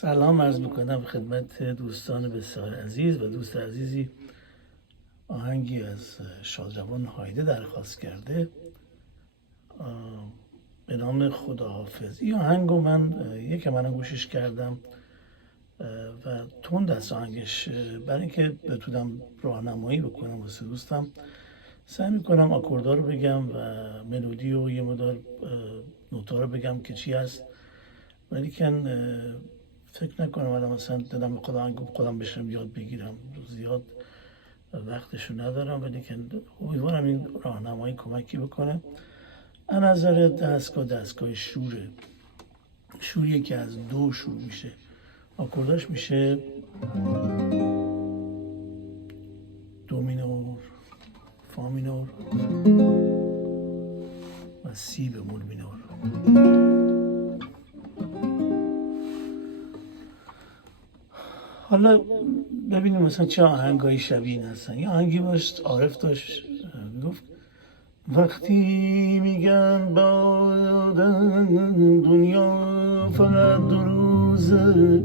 سلام عرض میکنم خدمت دوستان بسیار عزیز و دوست عزیزی آهنگی از شادروان هایده درخواست کرده به نام خداحافظ. این آهنگ رو من یکم گوشش کردم و تند است آهنگش. برای اینکه بتونم راهنمایی بکنم واسه دوستم سعی میکنم آکوردا رو بگم و ملودی و یه مقدار نوتا رو بگم که چی هست، ولی که فکر نکنم الان مثلا دلم میخواد آهنگ خودم بشم یاد بگیرم، زیاد وقتشو ندارم، ولی که امیدوارم این راهنمایی کمکی بکنه. از نظر دستگاه شوریه که از دو شروع میشه، آکورداش میشه دو مینور، فا مینور و سی بمول مینور. حالا ببینیم مثلا چه آهنگایی شبیه این هستن. یه آهنگی باش عارف داشت میگفت وقتی میگن با دنیا فقط دو روزه،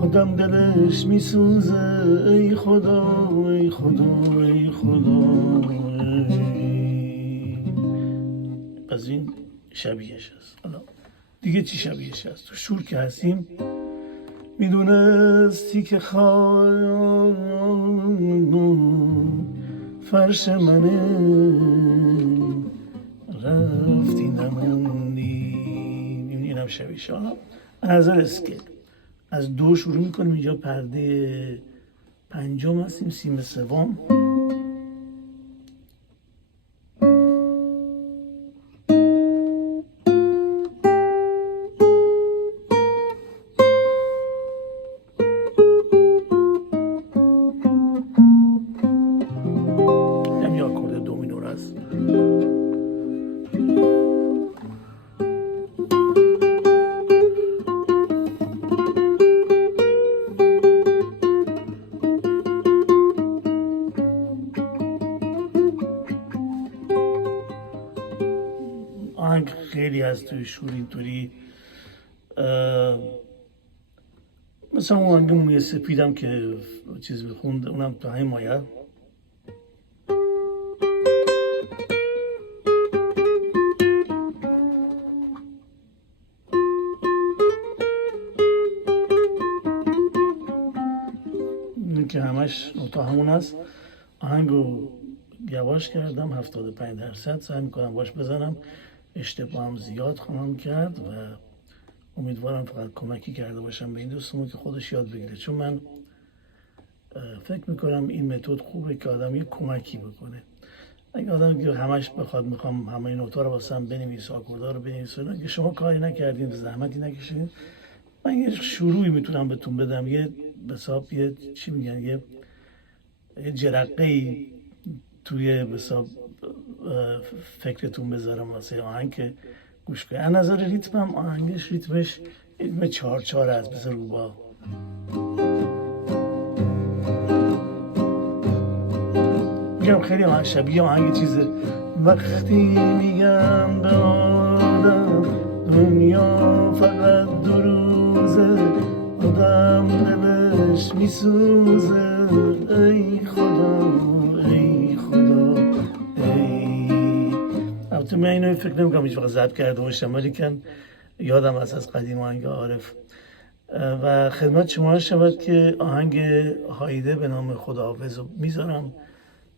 آدم دلش میسوزه، ای خدا ای خدا ای خدا. پس این شبیهش هست. حالا دیگه چی شبیهش هست؟ تو شور که هستیم میدونستی که فرش منه، رفتی نموندی. اینم شبیهش. حالا نظر اسکیل از دو شروع میکنیم، اینجا پرده پنجم هستیم، سیم سوم، هم یا آکورد دو مینور هست. آهنگ خیلی هست توی شور اینطوری، مثلا اون آهنگ موی سپیدم که چیز بخوند، اونم تو همین مایه. این که همش نوتا همون هست. آهنگ رو یواش کردم 75%، سعی میکنم باش بزنم، اشتباه هم زیاد خواهم کرد و امیدوارم فقط کمکی کرده باشم به این دوستمون که خودش یاد بگیره، چون من فکر میکنم این متد خوبه که آدم یه کمکی بکنه. اگه آدم که همش بخواد میخوام همه نوتا رو واسم بنویسه، آکوردا رو بنویسه، اگه شما کاری نکردین، زحمتی نکشیدین، من یه شروعی میتونم بهتون بدم، یه حساب یه چی میگن یه جرقه‌ای توی حساب فکرتون بذارم واسه آهنگ که گوش کنید. از نظر ریتمم آهنگش ریتمش 4/4 از بذار رو با میگم خیلی آهنگ شبیه آهنگ چیزه. وقتی میگم به آدم دنیا فقط دو روزه، آدم دلش میسوزه، ای خدا ای خدا ای. البته من اینو فکر نمیکنم هیچ وقت ضبط کرده باشم، ولی که یادم از قدیم آهنگ عارف. و خدمت شما شود که آهنگ هایده به نام خداحافظ رو میذارم،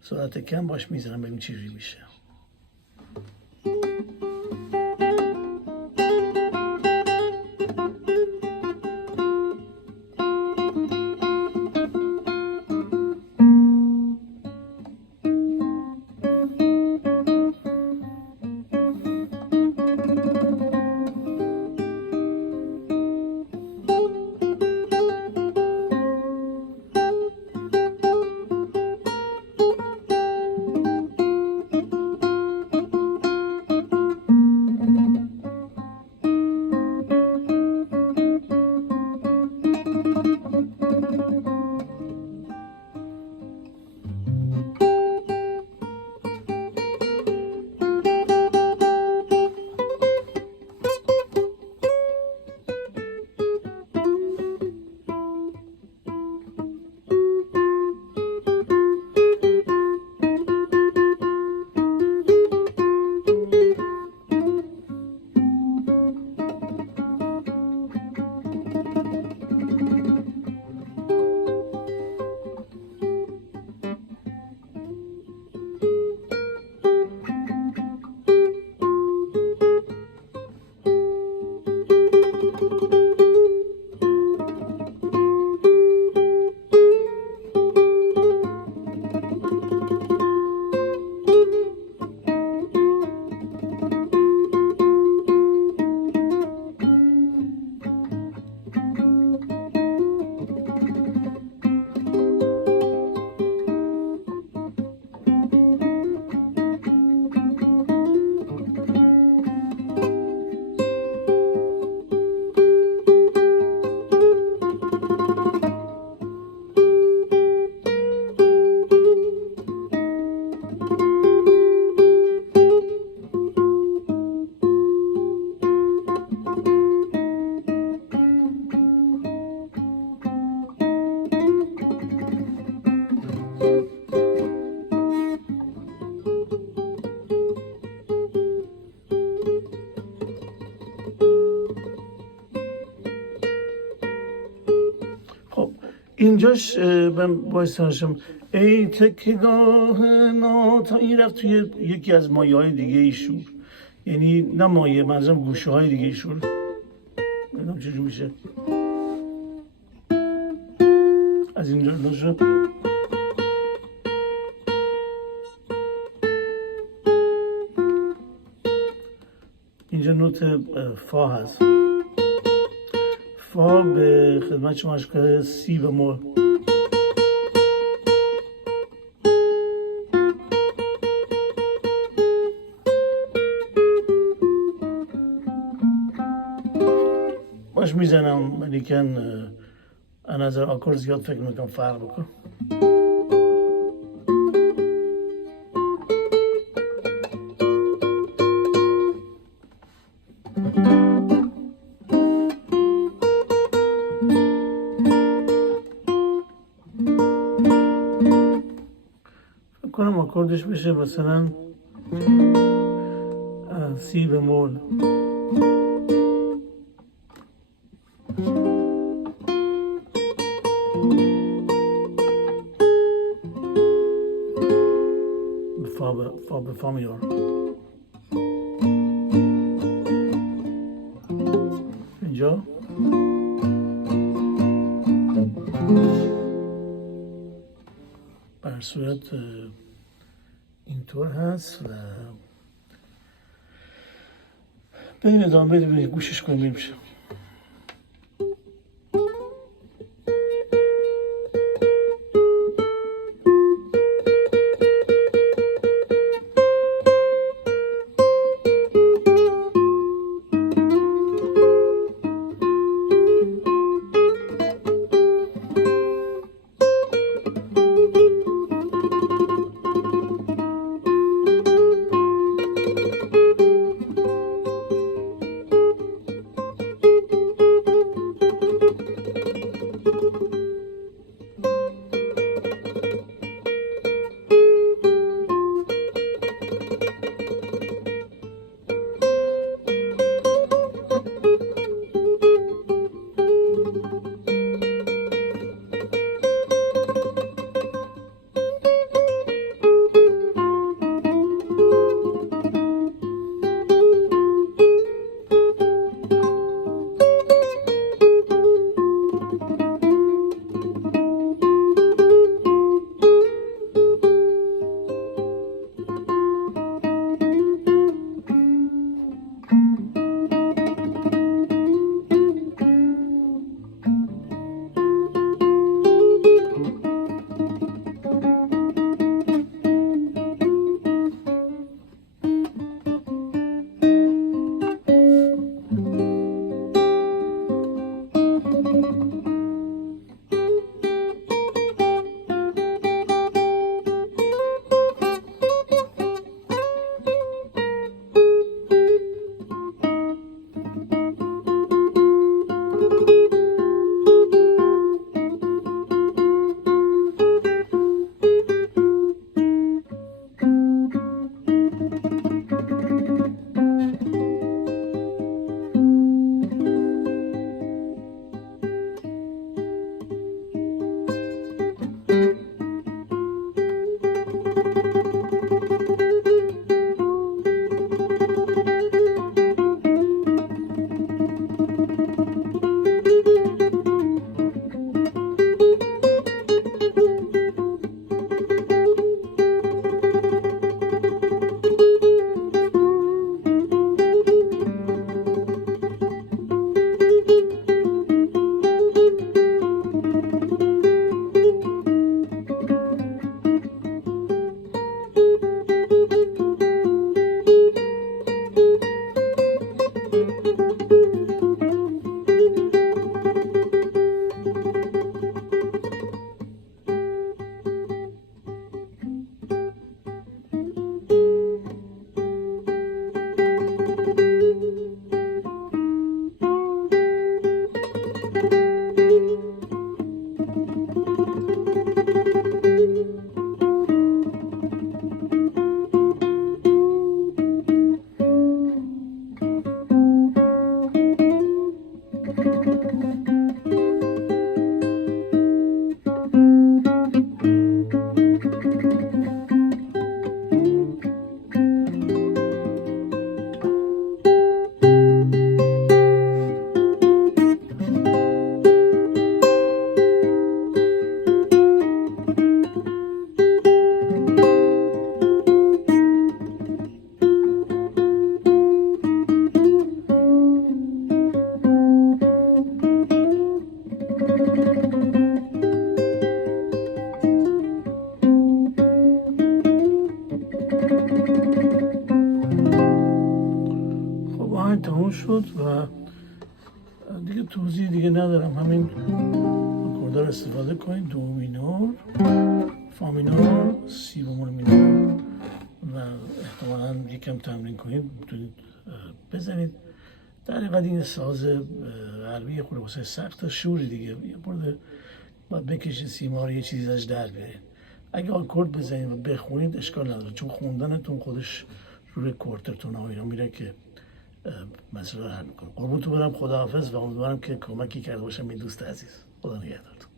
سرعت کم باش میذارم، ببین چیزی میشه. اینجاش من باعث نشم ای تکگاه ناتا، این رفت توی یکی از مایه های دیگه ای شور، یعنی نه مایه، منظورم گوشه های دیگه ای شور. ببینم چجور میشه از اینجا نوشه. اینجا نوت فا هست، فا به خدمت شما عرض کنم سی بمول. باش میزنم ولیکن از نظر آکورد زیاد فکر میکنم فرق بکن. فکر کنم آکوردش بشه مثلا سی بمول. فا به فا میار. اینجا بر صورت اینطور هست و بریم ادامه بدیم، گوشش کنیم ببینیم چه. آهنگ تموم شد و دیگه توضیح دیگه ندارم، همین اکوردار استفاده کنید، دو مینور، فا مینور، سی بمول مینور و احتمالاً یکم تمرین کنید میتونید بزنید. در حقیقت این ساز غربی خود واسه سخت شوری دیگه، یه برده باید بکشید سیما رو یه چیزی ازش در بیارید. اگه آکورد بزنید و بخونید اشکال نداره، چون خوندنتون خودش روی کورتتون ها اینا میره که مسئله رو حل میکنه. قربونتون برم، خداحافظ و امیدوارم که کمکی کرده باشم این دوست عزیز. خدا نگهدارتون.